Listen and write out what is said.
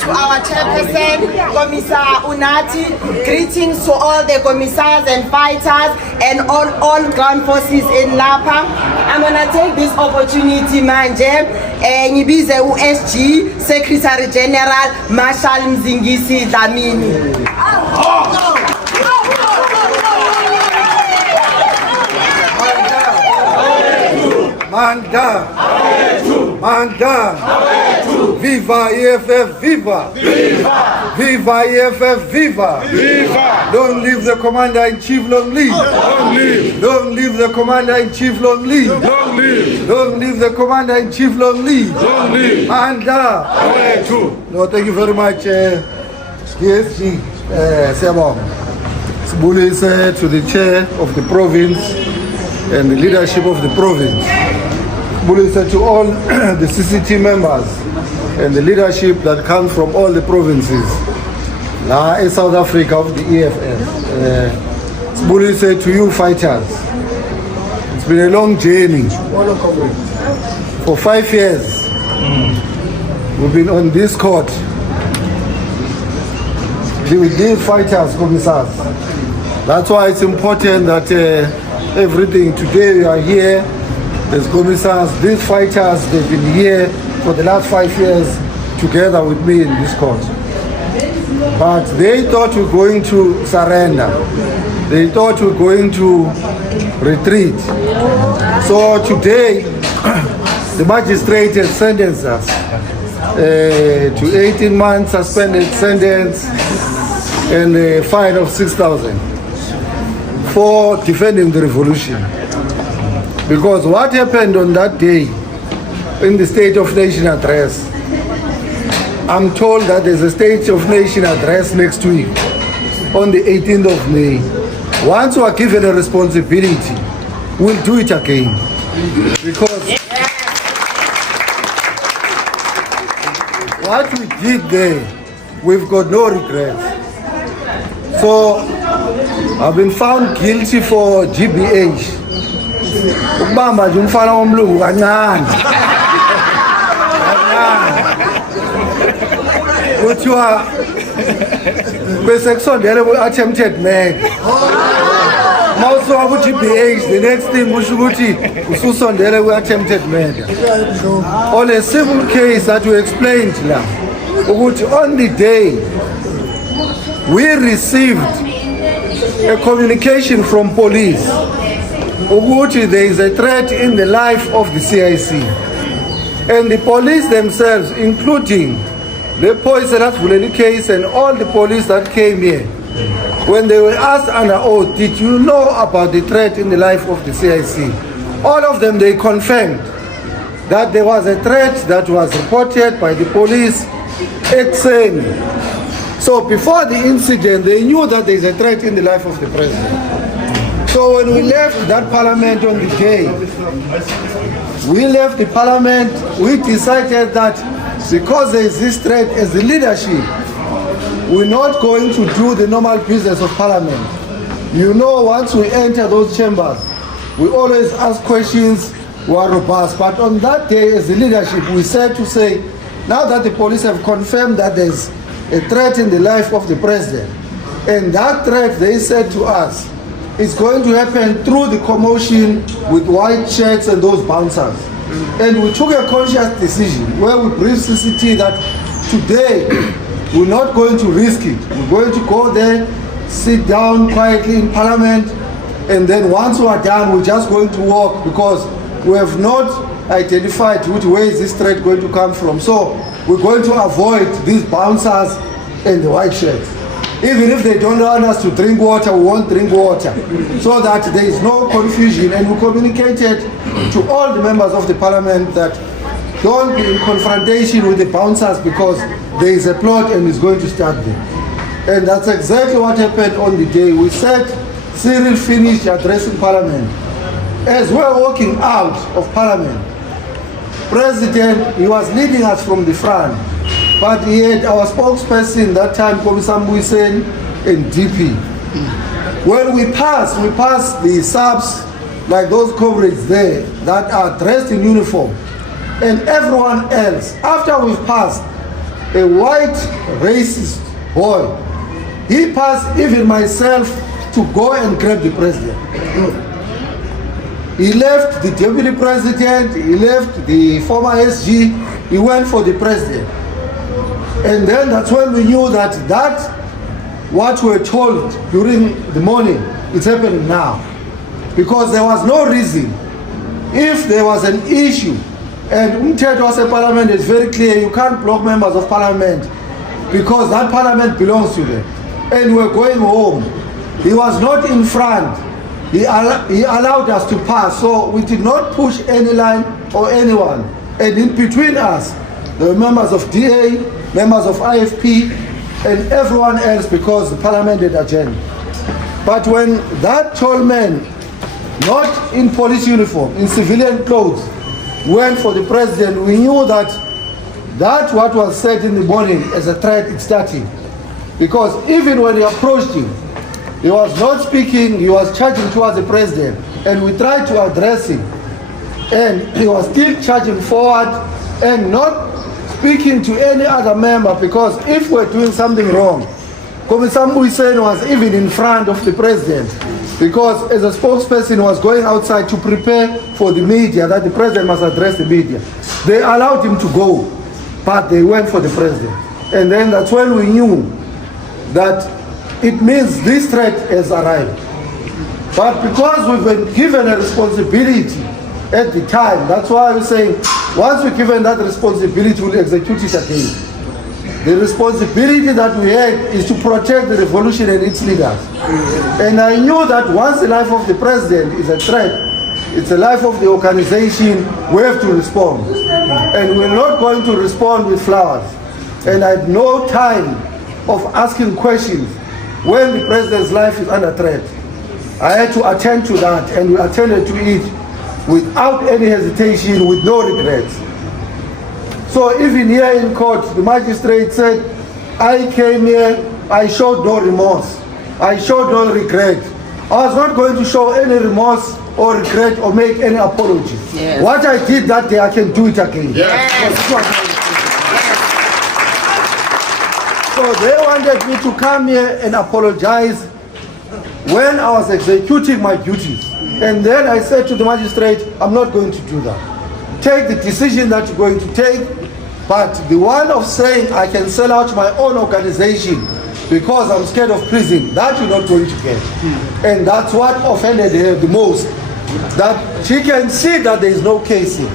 to our chairperson, Commissar Unati. Greetings to all the commissars and fighters and all ground forces in Lapa. I'm gonna take this opportunity manje ngibize SG Secretary General Marshall Dlamini. Manda, viva EFF, viva! Viva EFF, viva! Don't leave the Commander-in-Chief, long live! Don't leave the Commander-in-Chief, long live! Don't leave the Commander-in-Chief, long live! Manda! No, thank you very much, DSG to the chair of the province and the leadership of the province. To all the CCT members and the leadership that comes from all the provinces now in South Africa of the EFF. To you fighters, it's been a long journey. For 5 years we've been on this court with these fighters, commissars. That's why it's important that everything today we are here as commissars. These fighters, they've been here for the last 5 years together with me in this court. But they thought we were going to surrender. They thought we were going to retreat. So today, the magistrate has sentenced us to 18 months suspended sentence and a fine of 6,000 for defending the revolution. Because what happened on that day in the State of Nation address, I'm told that there's a State of Nation address next week on the 18th of May. Once we are given a responsibility, we'll do it again. Because what we did there, we've got no regrets. So I've been found guilty for GBH. Ukubamba nje umfana womlungu kancane. Kuthiwa bese kusondele ku-attempted murder. Mawusuka ku-GBH, the next thing kusho ukuthi ususondele ku-attempted murder. On a civil case that we explained now, ukuthi on the day we received a communication from police there is a threat in the life of the CIC. And the police themselves, including the poisonous bullet case and all the police that came here, when they were asked under oath, did you know about the threat in the life of the CIC? All of them, they confirmed that there was a threat that was reported by the police ex-saying. So before the incident, they knew that there is a threat in the life of the president. So when we left that parliament on the day, we left the parliament, we decided that because there is this threat as the leadership, we're not going to do the normal business of parliament. You know, once we enter those chambers, we always ask questions, we are robust. But on that day as the leadership, we said to say, now that the police have confirmed that there's a threat in the life of the president, and that threat, they said to us, it's going to happen through the commotion with white shirts and those bouncers. And we took a conscious decision where we briefed CCT that today we're not going to risk it. We're going to go there, sit down quietly in parliament, and then once we are done, we're just going to walk because we have not identified which way is this threat going to come from. So we're going to avoid these bouncers and the white shirts. Even if they don't want us to drink water, we won't drink water. So that there is no confusion. And we communicated to all the members of the parliament that don't be in confrontation with the bouncers because there is a plot and it's going to start there. And that's exactly what happened on the day. We said Cyril finished addressing parliament. As we're walking out of parliament, President, he was leading us from the front. But he had our spokesperson that time, Commissar Mbuyiseni, and DP. When we passed the subs, like those comrades there that are dressed in uniform, and everyone else. After we've passed, a white racist boy. He passed even myself to go and grab the president. He left the deputy president, he left the former SG, he went for the president. And then that's when we knew that what we were told during the morning, it's happening now. Because there was no reason. If there was an issue, and Umthetho was a parliament is very clear, you can't block members of parliament because that parliament belongs to them. And we're going home. He was not in front. He allowed us to pass, so we did not push any line or anyone. And in between us, there were members of DA, members of IFP, and everyone else because the parliament had agenda. But when that tall man, not in police uniform, in civilian clothes, went for the president, we knew that what was said in the morning as a threat is starting. Because even when he approached him, he was not speaking, he was charging towards the president. And we tried to address him. And he was still charging forward and not speaking to any other member, because if we're doing something wrong, Kommissar Hussein was even in front of the president, because as a spokesperson he was going outside to prepare for the media, that the president must address the media. They allowed him to go, but they went for the president. And then that's when we knew that it means this threat has arrived. But because we've been given a responsibility at the time, that's why I'm saying, once we're given that responsibility, we'll execute it again. The responsibility that we had is to protect the revolution and its leaders. And I knew that once the life of the president is a threat, it's the life of the organization, we have to respond. And we're not going to respond with flowers. And I had no time of asking questions when the president's life is under threat. I had to attend to that, and we attended to it without any hesitation, with no regrets. So even here in court, the magistrate said, I came here, I showed no remorse. I showed no regret. I was not going to show any remorse or regret or make any apology. Yes. What I did that day, I can do it again. Yes. So they wanted me to come here and apologize when I was executing my duties. And then I said to the magistrate, I'm not going to do that. Take the decision that you're going to take, but the one of saying I can sell out my own organization because I'm scared of prison, that you're not going to get. And that's what offended her the most, that she can see that there is no case here.